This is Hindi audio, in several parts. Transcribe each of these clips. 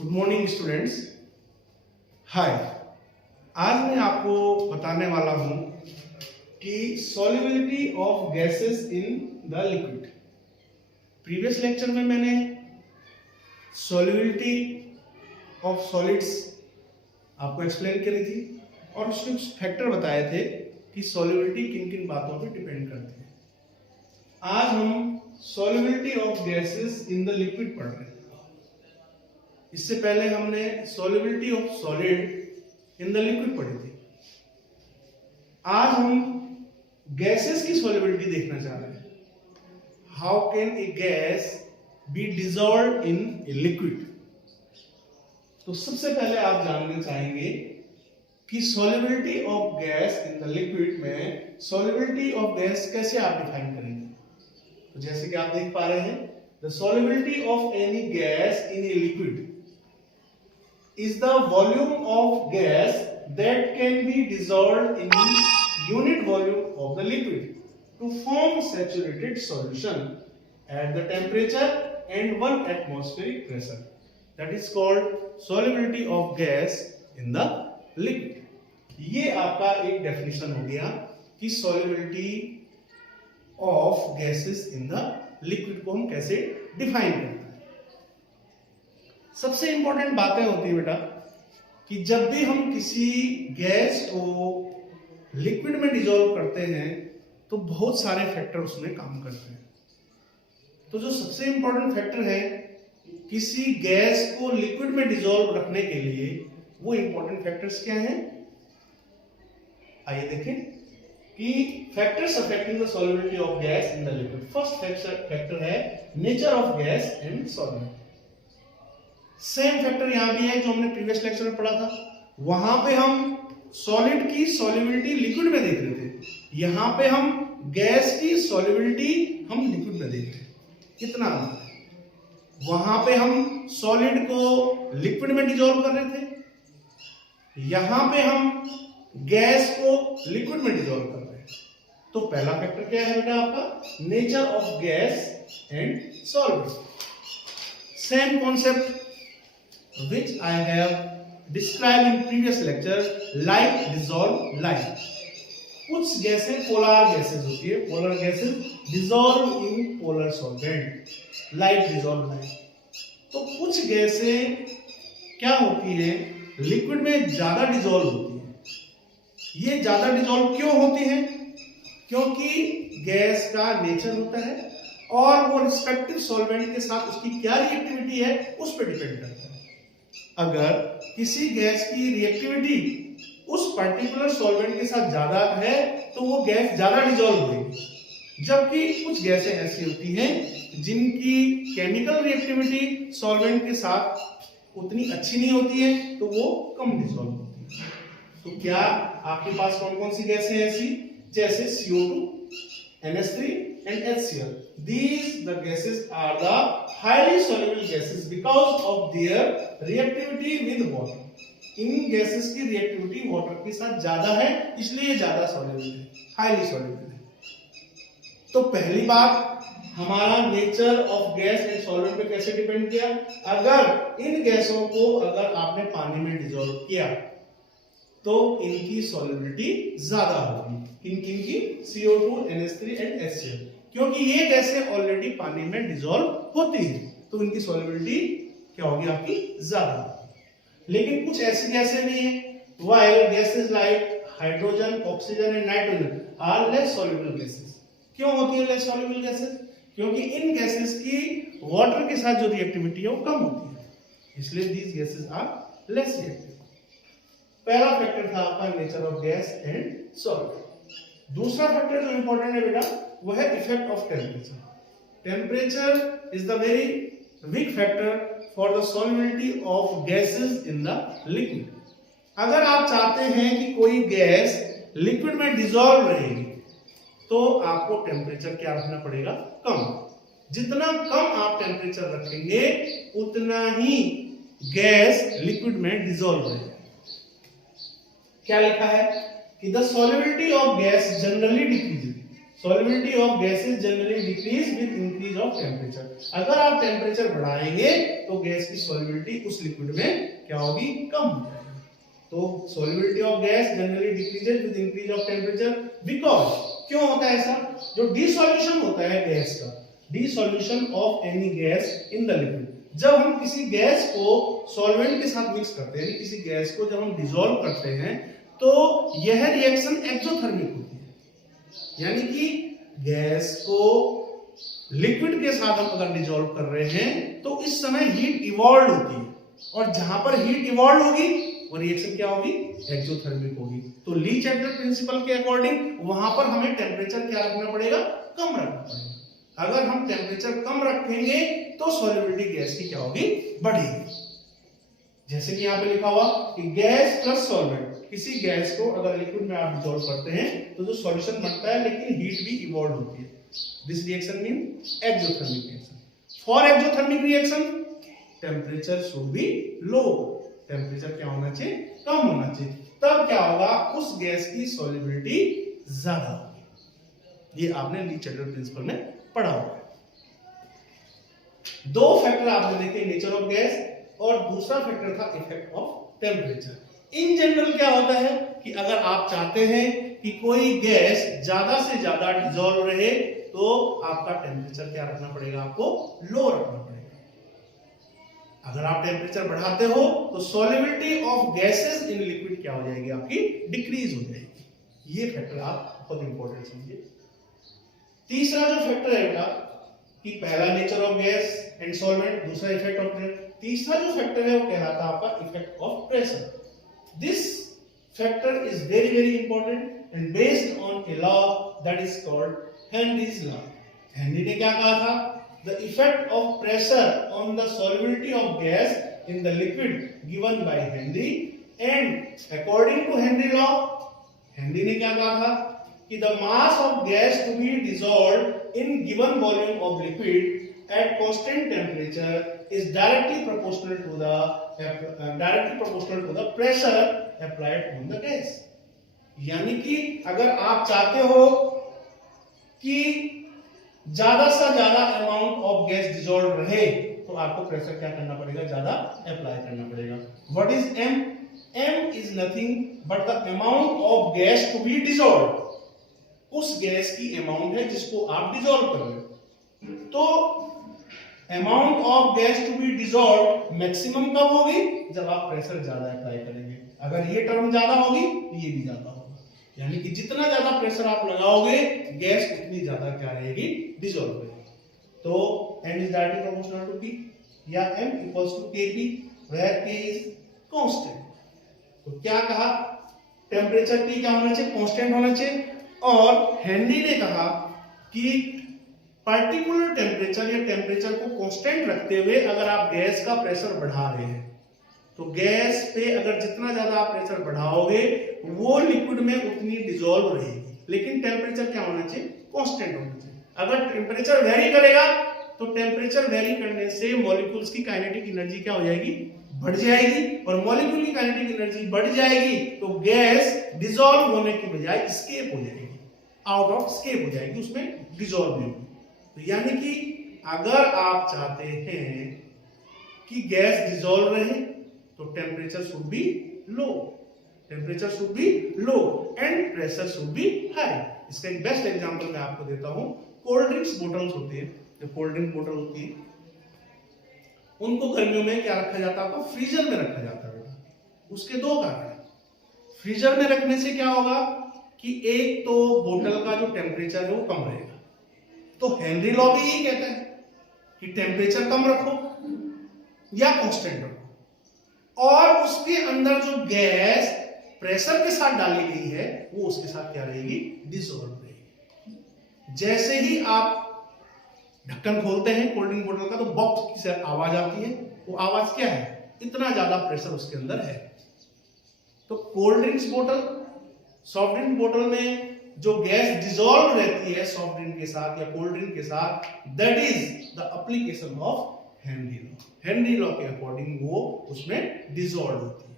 Good morning students. हाय, आज मैं आपको बताने वाला हूं कि solubility of gases in the liquid. Previous lecture में मैंने सॉल्युबिलिटी ऑफ सॉलिड्स आपको एक्सप्लेन करी थी और उसके कुछ फैक्टर बताए थे कि सॉल्युबिलिटी किन किन बातों पर डिपेंड करती है। आज हम solubility of gases in the liquid पढ़ रहे हैं। इससे पहले हमने solubility of solid in the liquid पढ़ी थी। आज हम गैसेस की सॉल्युबिलिटी देखना चाह रहे हैं। How can a gas be dissolved in a liquid. तो सबसे पहले आप जानना चाहेंगे कि solubility of gas in the liquid में सॉल्युबिलिटी ऑफ गैस कैसे आप डिफाइन करेंगे। तो जैसे कि आप देख पा रहे हैं, the solubility of any gas in a liquid is the volume of gas that can be dissolved in unit volume of the liquid to form saturated solution at the temperature and 1 atmospheric pressure. That is called solubility of gas in the liquid. ये आपका एक डेफिनेशन हो गया कि solubility of gases in the liquid को हम कैसे डिफाइन करते हैं। सबसे इंपॉर्टेंट बातें होती है बेटा कि जब भी हम किसी गैस को लिक्विड में डिसॉल्व करते हैं तो बहुत सारे फैक्टर उसमें काम करते हैं। तो जो सबसे इंपॉर्टेंट फैक्टर है किसी गैस को लिक्विड में डिसॉल्व रखने के लिए, वो इंपॉर्टेंट फैक्टर्स क्या हैं, आइए देखें कि factors affecting the solubility of gas in the liquid. First factor है nature of gas and solvent. Same factor यहां भी है जो हमने प्रीवियस लेक्चर में पढ़ा था। वहां पे हम सॉलिड की सॉल्युबिलिटी लिक्विड में देख रहे थे, यहां पे हम गैस की सॉल्युबिलिटी हम लिक्विड में देख रहे हैं। कितना अंतर है। वहां पे हम सॉलिड को लिक्विड में डिसॉल्व कर रहे थे, यहां पे हम गैस को लिक्विड में डिसॉल्व कर रहे हैं। तो पहला फैक्टर क्या है बेटा आपका, nature of gas and solvent. Same concept which I have described in previous lecture, like dissolve like। कुछ गैसें पोलर गैसेस होती है, polar gases dissolve in polar solvent, like dissolve like. तो कुछ गैसें क्या होती है, लिक्विड में ज्यादा डिसॉल्व होती है। ये ज्यादा डिसॉल्व क्यों होती है, क्योंकि गैस का नेचर होता है और वो रिस्पेक्टिव सॉल्वेंट के साथ उसकी क्या रिएक्टिविटी है उस पर डिपेंड करता है। अगर किसी गैस की रिएक्टिविटी उस पर्टिकुलर सॉल्वेंट के साथ ज्यादा है तो वो गैस ज्यादा डिसॉल्व होगी, जबकि कुछ गैसें ऐसी होती हैं जिनकी केमिकल रिएक्टिविटी सॉल्वेंट के साथ उतनी अच्छी नहीं होती है तो वो कम डिसॉल्व होती है। तो क्या आपके पास कौन कौन सी गैसें ऐसी, जैसे CO2, NH3 and HCl। These the gases are the highly soluble gases because of their reactivity with water। In gases की रिएक्टिविटी वाटर के साथ ज्यादा है, इसलिए ज्यादा सॉल्युबल है, हाईली सॉल्युबल है। तो पहली बात, हमारा nature of gas and solvent पे कैसे डिपेंड किया। अगर इन गैसों को अगर आपने पानी में डिसॉल्व किया तो इनकी सॉल्युबिलिटी ज्यादा होगी। किन की, CO2, NH3 एंड HCl, क्योंकि ये गैसें ऑलरेडी पानी में डिसॉल्व होती है तो इनकी सॉल्युबिलिटी क्या होगी आपकी, ज्यादा। लेकिन कुछ ऐसी गैसें भी हैं, while gases like hydrogen, oxygen and nitrogen are less soluble gases. क्यों होती है लेस सॉल्युबल गैसेस, क्योंकि इन गैसेस की वाटर के साथ जो रिएक्टिविटी है वो कम होती है, इसलिए these gases are less reactive. पहला फैक्टर था आपका nature of gas and solvent. दूसरा फैक्टर जो इंपॉर्टेंट है बेटा वो है effect of temperature. Temperature is the very weak factor for the solubility of gases in the liquid. अगर आप चाहते हैं कि कोई गैस लिक्विड में डिसॉल्व रहेगी तो आपको टेम्परेचर क्या रखना पड़ेगा, कम। जितना कम आप टेम्परेचर रखेंगे उतना ही गैस लिक्विड में डिसॉल्व रहेगा। क्या लिखा है कि the solubility of gas generally decreases. solubility of gases generally decrease with increase of temperature. अगर आप टेम्परेचर बढ़ाएंगे तो गैस की solubility उस लिक्विड में क्या होगी, कम हो जाएगी. तो solubility of gas generally decreases with increase of temperature because क्यों होता है ऐसा? जो dissolution होता है गैस का, dissolution of any gas in the liquid, जब हम किसी गैस को सॉल्वेंट के साथ मिक्स करते हैं, किसी गैस को जब हम डिसॉल्व करते हैं तो यह रिएक्शन एक्सोथर्मिक होती है. यानी कि गैस को लिक्विड के साथ हम अगर डिसॉल्व कर रहे हैं तो इस समय हीट इवॉल्व होती है, और जहां पर हीट इवॉल्व होगी वो रिएक्शन क्या होगी, एक्सोथर्मिक होगी. तो ली चैटलर प्रिंसिपल के अकॉर्डिंग वहां पर हमें टेम्परेचर क्या रखना पड़ेगा, कम रखना पड़ेगा. अगर हम टेम्परेचर कम रखेंगे तो सॉल्युबिलिटी गैस की क्या होगी, बढ़ेगी. जैसे कि यहाँ पे लिखा हुआ कि गैस प्लस सॉल्वेंट, किसी गैस को अगर लिक्विड में आप डिसॉल्व करते हैं तो जो सॉल्यूशन बनता है लेकिन हीट भी इवॉल्व होती है. This reaction mean exothermic reaction. For exothermic reaction temperature should be low, temperature क्या होना चाहिए, कम होना चाहिए. तब क्या होगा, उस गैस की सॉल्युबिलिटी ज्यादा होगी. ये आपने ली चैटलर प्रिंसिपल में पढ़ा हुआ है. दो फैक्टर आपने देखे, नेचर ऑफ गैस और दूसरा फैक्टर था effect of temperature. In general क्या होता है कि अगर आप चाहते हैं कि कोई गैस ज्यादा से ज्यादा डिसॉल्व रहे तो आपका टेम्परेचर क्या रखना पड़ेगा, आपको लो रखना पड़ेगा. अगर आप टेम्परेचर बढ़ाते हो तो solubility of gases in liquid क्या हो जाएगी, आपकी डिक्रीज हो जाएगी. ये फैक्टर आप बहुत इंपॉर्टेंट समझिए. तीसरा जो फैक्टर है बेटा कि पहला nature of gas and solvent, दूसरा इफेक्ट ऑफ प्रेशर. तीसरा जो फैक्टर है वो कहलाता है आपका effect of pressure. This factor is very very important and based on a law that is called Henry's law. Henry ने क्या कहा था, the effect of pressure on the solubility of gas in the liquid given by Henry, and according to Henry law, Henry ने क्या कहा था कि the mass of gas to be dissolved in given volume of liquid at constant temperature is directly proportional to the pressure applied on the gas. यानी कि अगर आप चाहते हो कि ज्यादा से ज्यादा अमाउंट ऑफ गैस डिसॉल्व रहे तो आपको प्रेशर क्या करना पड़ेगा, ज्यादा अप्लाई करना पड़ेगा. What is M? M is nothing but the amount of gas to be dissolve. उस गैस की अमाउंट है जिसको आप डिसॉल्व कर रहे हो. तो amount of gas to be dissolve maximum कब होगी, जब आप प्रेशर ज्यादा अप्लाई करेंगे. अगर ये टर्म ज्यादा होगी तो ये भी ज्यादा होगा. यानी कि जितना ज्यादा प्रेशर आप लगाओगे गैस उतनी ज्यादा क्या रहेगी, डिसॉल्व रहेगी. तो m is directly proportional to p या m equals to kp where k is constant. तो क्या कहा, टेम्परेचर T क्या होना चाहिए, कांस्टेंट होना चाहिए. और हेनरी ने कहा कि पर्टिकुलर टेम्परेचर या टेम्परेचर को कांस्टेंट रखते हुए अगर आप गैस का प्रेशर बढ़ा रहे हैं तो गैस पे अगर जितना ज्यादा आप प्रेशर बढ़ाओगे वो लिक्विड में उतनी डिसॉल्व रहेगी, लेकिन टेम्परेचर क्या होना चाहिए, कांस्टेंट होना चाहिए. अगर टेम्परेचर वेरी करेगा तो टेम्परेचर वेरी करने से मॉलिक्यूल्स की काइनेटिक एनर्जी क्या हो जाएगी, बढ़ जाएगी. और मॉलिक्यूल की काइनेटिक एनर्जी बढ़ जाएगी तो गैस डिसॉल्व होने की बजाय एस्केप हो जाएगी, आउट ऑफ स्केप हो जाएगी, उसमें डिसॉल्व नहीं होगी. तो यानी कि अगर आप चाहते हैं कि गैस डिसॉल्व रहे तो temperature should be low, temperature should be low and pressure should be high. इसका एक बेस्ट एग्जांपल मैं आपको देता हूं. कोल्ड ड्रिंक्स बोतल्स होती है, जो कोल्ड ड्रिंक बोतल होती है उनको गर्मियों में क्या रखा जाता है, आपको फ्रीजर में रखा जाता है बेटा. उसके दो कारण है. फ्रीजर में रखने से क्या होगा कि एक तो बोतल का जो टेम्परेचर है वो कम रहेगा. तो हेनरी लॉ भी यही कहता है कि टेम्परेचर कम रखो या कांस्टेंट रखो, और उसके अंदर जो गैस प्रेशर के साथ डाली गई है वो उसके साथ क्या रहेगी, डिसॉल्व रहेगी. जैसे ही आप ढक्कन खोलते हैं कोल्ड ड्रिंक बोतल का तो बॉक्स की आवाज आती है. वो आवाज क्या है, इतना ज्यादा प्रेशर उसके अंदर है. तो कोल्ड ड्रिंक्स बोतल, सॉफ्ट ड्रिंक बोतल में जो गैस डिसॉल्व रहती है सॉफ्ट ड्रिंक के साथ या कोल्ड ड्रिंक के साथ, that is the application of Henry law. Henry law के अकॉर्डिंग वो उसमें डिसॉल्व होती है.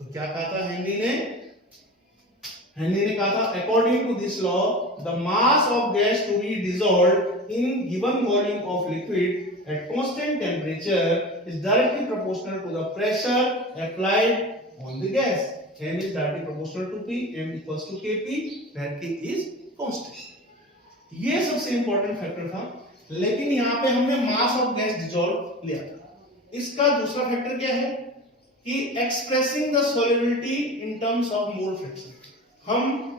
तो क्या कहा था हेनरी ने? हेनरी ने कहा था according to this law the mass of gas to be dissolved in given volume of liquid at constant temperature is directly proportional to the pressure applied on the gas. M is directly proportional to P, M equals to Kp, where K is constant. ये सबसे इंपॉर्टेंट फैक्टर था, लेकिन यहाँ पे हमने मास ऑफ गैस डिसॉल्व लिया था। इसका दूसरा फैक्टर क्या है कि expressing the solubility in terms of mole fraction, हम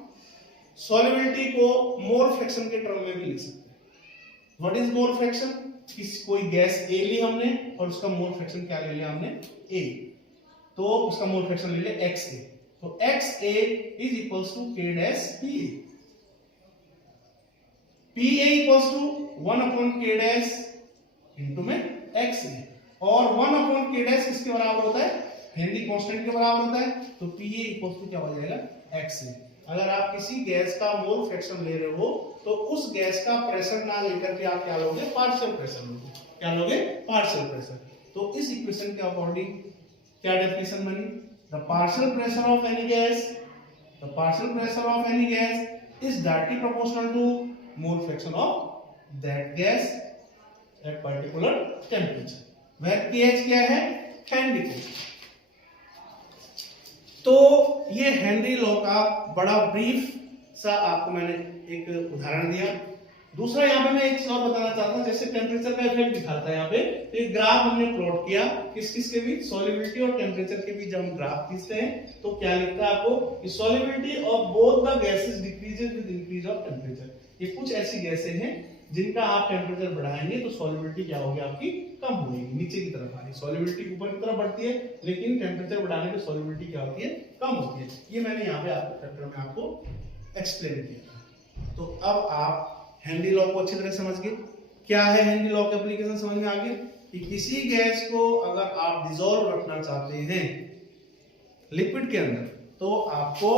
सॉल्युबिलिटी को मोल फ्रैक्शन के टर्म में भी लिख सकते हैं। What is mole fraction? कोई गैस ए ली हमने और उसका मोल फ्रैक्शन क्या ले लिया हमने? ए, तो उसका मोल फ्रैक्शन ले लिया XA, तो XA is equals to K dash PA, PA equals to 1 upon K dash into में XA, और 1 अपॉन K डैश किसके बराबर होता है? हेनरी कांस्टेंट के बराबर होता है, तो PA इक्वल्स टू क्या हो जाएगा? XA। अगर आप किसी गैस का मोल फ्रैक्शन ले रहे हो तो उस गैस का प्रेशर ना लेकर के आप क्या लोगे? पार्शियल प्रेशर लोगे। क्या लोगे? Partial pressure. तो इस इक्वेशन के अकॉर्डिंग क्या डेफिनेशन बनी? The partial pressure of any gas, the partial pressure of any gas is directly proportional to mole fraction of that gas at particular temperature, where KH क्या है? Henry constant. तो ये हेनरी लॉ का बड़ा ब्रीफ सा आपको मैंने एक उदाहरण दिया। दूसरा यहाँ पे मैं एक चीज और बताना चाहता हूँ, जैसे टेम्परेचर का इफेक्ट दिखाता है यहाँ पे, तो एक ग्राफ हमने प्लॉट किया किस किस के बीच? सॉल्युबिलिटी और टेम्परेचर के बीच। जब हम ग्राफ खींचते हैं तो क्या लिखता है आपको कि solubility of both the gases decreases with increase of temperature. ये कुछ ऐसी गैसें हैं जिनका आप टेम्परेचर बढ़ाएंगे तो सॉल्युबिलिटी क्या होगी आपकी? कम होगी, नीचे की तरफ आएगी। सॉल्युबिलिटी ऊपर की तरफ बढ़ती है, लेकिन टेम्परेचर बढ़ाने पे सॉल्युबिलिटी क्या होती है? कम होती है। ये मैंने यहाँ पे आपको चैप्टर में आपको एक्सप्लेन किया। तो अब आप हेनरी लॉ को अच्छी तरह समझ गए। क्या है हेनरी लॉ का एप्लीकेशन समझ में आ गया कि किसी गैस को अगर आप डिसॉल्व रखना चाहते हैं लिक्विड के अंदर तो आपको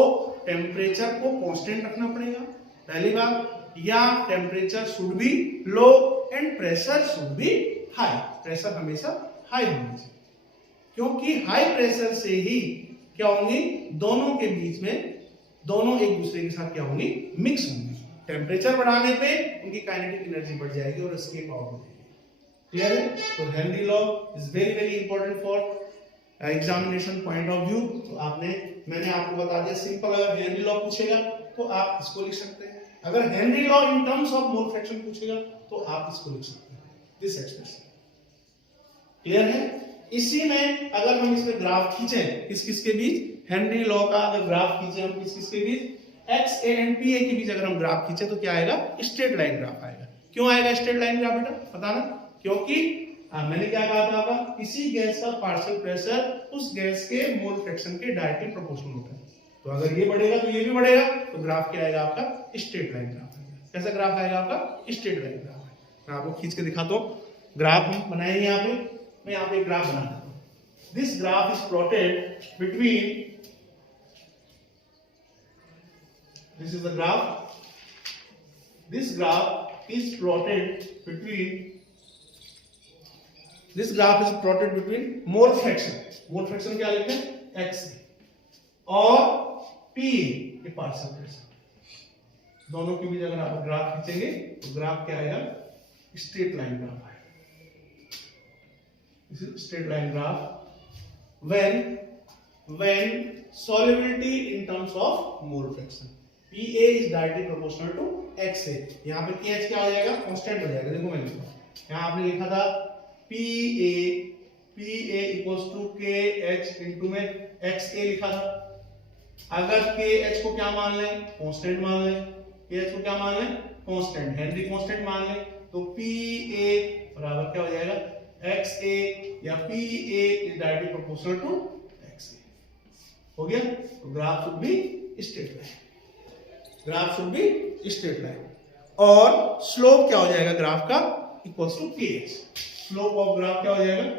टेम्परेचर को कांस्टेंट रखना पड़ेगा, पहली बात, या temperature should be low and pressure should be high. Pressure हमेशा हाई होना चाहिए, क्योंकि हाई प्रेशर से ही क्या होंगी? दोनों के बीच में दोनों एक दूसरे के साथ क्या होंगी? मिक्स होंगी। टेम्परेचर बढ़ाने पे उनकी काइनेटिक एनर्जी बढ़ जाएगी और एस्केप आउट हो जाएगी। क्लियर है? तो Henry law is very very important for examination point of view. तो मैंने आपको बता दिया सिंपल, अगर हेनरी लॉ पूछेगा तो आप इसको लिख सकते हैं। अगर Henry law in terms of mole fraction पूछेगा तो आप इसको लिख सकते हैं, दिस एक्सप्रेशन। क्लियर है? इसी में अगर हम इसमें ग्राफ खींचें किस किस के बीच? हेनरी लॉ का अगर ग्राफ खींचे हम किस किस के बीच? XA एंड PA के बीच अगर हम ग्राफ खींचे तो क्या आएगा? स्ट्रेट लाइन ग्राफ आएगा। क्यों आएगा स्ट्रेट लाइन ग्राफ बेटा? पता ना? क्योंकि मैंने क्या कहा था आपका? किसी गैस का पार्शियल प्रेशर उस गैस के मोल फ्रैक्शन के डायरेक्टली प्रोपोर्शनल होता है। तो अगर ये बढ़ेगा तो ये भी बढ़ेगा, तो ग्राफ क्या आएगा आपका? स्ट्रेट लाइन ग्राफ आएगा। कैसा ग्राफ आएगा आपका? Straight line graph. मैं आपको खींच के दिखाता हूँ। ग्राफ हम बनाएंगे यहाँ पे, मैं यहाँ पे एक ग्राफ बना देता हूँ। This graph is plotted between, this is the graph, this graph is plotted between mole fraction, mole fraction क्या लिखते हैं? XA और PA ये पार्शियल प्रेशर, दोनों के बीच अगर आप ग्राफ खींचेंगे तो ग्राफ क्या आएगा? स्ट्रेट लाइन ग्राफ आएगा। This is straight line graph when solubility in terms of mole fraction, PA is directly proportional to XA। यहाँ पे KH क्या हो जाएगा? कांस्टेंट हो जाएगा। देखो मैं लिखा, यहाँ आपने लिखा था PA equals to KH into में XA लिखा था। अगर KH को क्या मान लें? कांस्टेंट मान लें। KH को क्या मान लें? कांस्टेंट, हेनरी कांस्टेंट मान लें, तो PA बराबर क्या हो जाएगा? XA, या PA is directly proportional to XA। हो गया? तो graph should be straight line, graph should be straight line. और स्लोप क्या हो जाएगा ग्राफ का? Equals to KH। Slope of graph क्या हो जाएगा?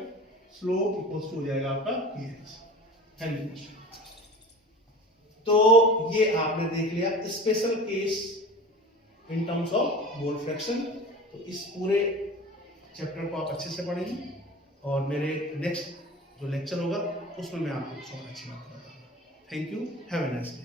स्लोप इक्वल्स टू हो जाएगा आपका KH, हेनरी कांस्टेंट। तो ये आपने देख लिया special case in terms of mole fraction. तो इस पूरे चैप्टर को आप अच्छे से पढ़ेंगे और मेरे नेक्स्ट जो लेक्चर होगा उसमें मैं आपको कुछ और अच्छी बात बताऊंगा। Thank you, have a nice day.